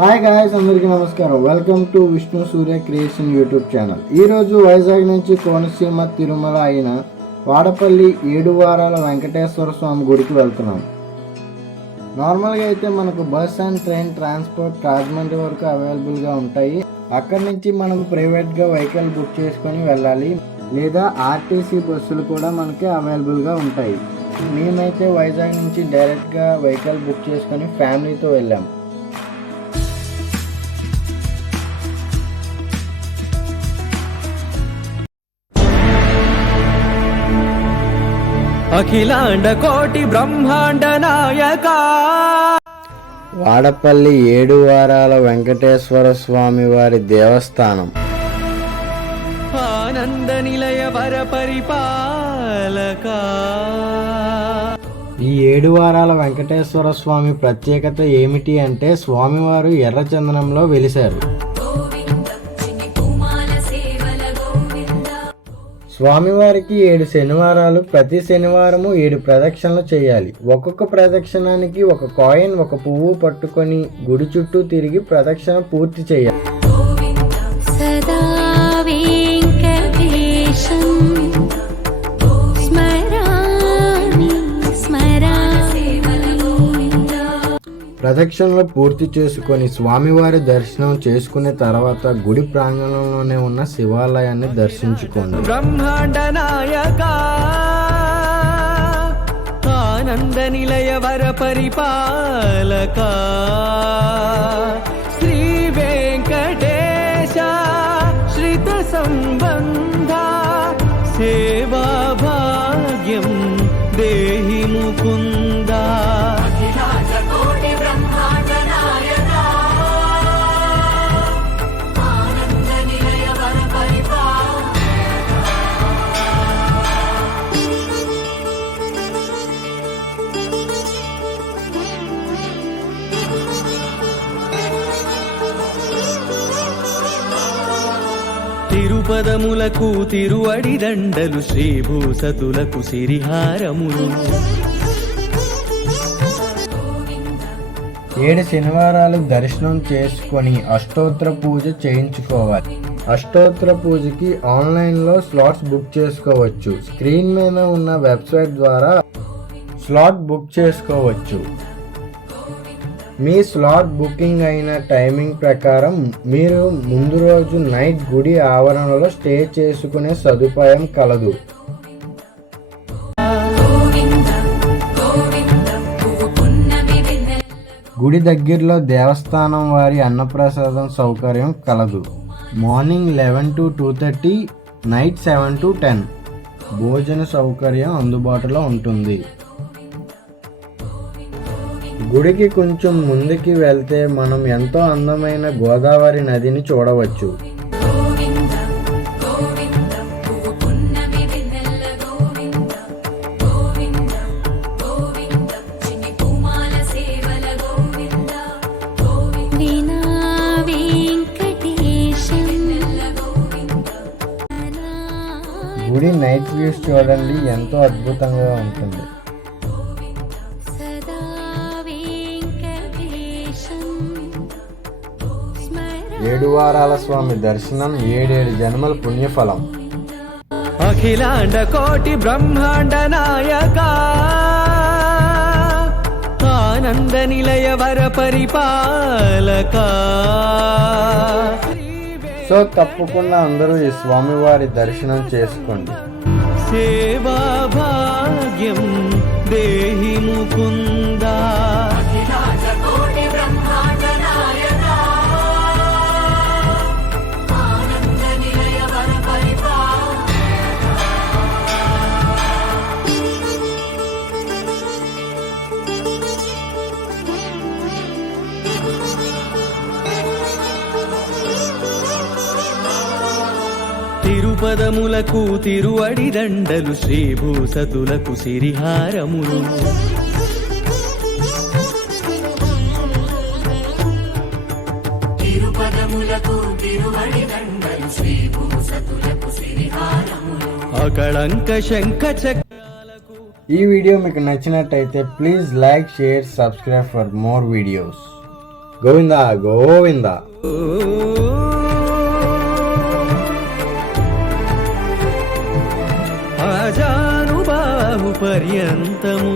Hi guys, అందరికీ నమస్కారం. Welcome to Vishnu Surya creation YouTube channel. ఈరోజు వైజాగ్ నుంచి కోనసీమ తిరుమల అయిన వాడపల్లి 7 వారాల వెంకటేశ్వర స్వామి గుడికి వెళ్తున్నాం. నార్మల్గా అయితే మనకు bus and train transport Rajahmundry వరకు అవైలబుల్గా ఉంటాయి. అక్కడి నుంచి మనం ప్రైవేట్గా వెహికల్ బుక్ చేసుకొని వెళ్ళాలి, లేదా ఆర్టీసీ బస్సులు కూడా మనకి అవైలబుల్గా ఉంటాయి. మేమైతే వైజాగ్ నుంచి డైరెక్ట్గా వెహికల్ బుక్ చేసుకొని ఫ్యామిలీతో వెళ్ళాం. అఖిలాండ కోటి బ్రహ్మాండ నాయక వాడపల్లి 7 వారాల వెంకటేశ్వర స్వామి వారి దేవస్థానం. ఆనంద నిలయ వర పరిపాలక. ఈ 7 వారాల వెంకటేశ్వర స్వామి ప్రత్యేకత ఏమిటి అంటే, స్వామివారు ఎర్రచందనంలో వెలిశారు. స్వామివారికి 7 శనివారాలు, ప్రతి శనివారము 7 ప్రదక్షిణలు చేయాలి. ఒక్కొక్క ప్రదక్షిణానికి ఒక కాయిన్, ఒక పువ్వు పట్టుకొని గుడి చుట్టూ తిరిగి ప్రదక్షిణ పూర్తి చేయాలి. ప్రదక్షిణలు పూర్తి చేసుకొని స్వామివారి దర్శనం చేసుకునే తర్వాత గుడి ప్రాంగణంలోనే ఉన్న శివాలయాన్ని దర్శించుకోండి. బ్రహ్మాండ నాయక ఆనంద నిలయ వర పరిపాలక శ్రీ వెంకటేశ శ్రిత సంబంధ సేవా భాగ్యం దేహి ముకుంద. తిరుపదములకు తిరువడి దండలు, శ్రీభూసతులకు సిరిహారములు. 7 శనివారాలు దర్శనం చేసుకొని అష్టోత్తర పూజ చేయించుకోవాలి. అష్టోత్తర పూజకి ఆన్లైన్లో స్లాట్స్ బుక్ చేసుకోవచ్చు. స్క్రీన్ మీద ఉన్న వెబ్సైట్ ద్వారా స్లాట్ బుక్ చేసుకోవచ్చు. మీ స్లాట్ బుకింగ్ అయిన టైమింగ్ ప్రకారం మీరు ముందు రోజు నైట్ గుడి ఆవరణలో స్టే చేసుకునే సదుపాయం కలదు. గుడి దగ్గరలో దేవస్థానం వారి అన్నప్రసాదం సౌకర్యం కలదు. మార్నింగ్ 11 to 2:30, నైట్ 7 to 10 భోజన సౌకర్యం అందుబాటులో ఉంటుంది. గుడికి కొంచెం ముందుకి వెళ్తే మనం ఎంతో అందమైన గోదావరి నదిని చూడవచ్చు. గుడి నైట్ వ్యూస్ చూడండి, ఎంతో అద్భుతంగా ఉంటుంది. 7 వారాల స్వామి దర్శనం 7 జన్మల పుణ్యఫలం. అఖిలాండ కోటి బ్రహ్మాండ నాయక ఆనంద నిలయ వర పరిపాలక. సో తప్పకుండా అందరూ ఈ స్వామివారి దర్శనం చేసుకోండి. సేవా భాగ్యం దేహి ముకుంద. తిరుపదములకు తిరువడి దండలు, శ్రీభూసతులకు సిరిహారములు. తిరుపదములకు తిరువడి దండలు, శ్రీభూసతులకు సిరిహారములు. అకళంక శంఖ చక్రాలకు. ఈ వీడియో మీకు నచ్చినట్టయితే please like, share, subscribe for more videos. Govinda Govinda. ఆజానుబాహు పర్యంతము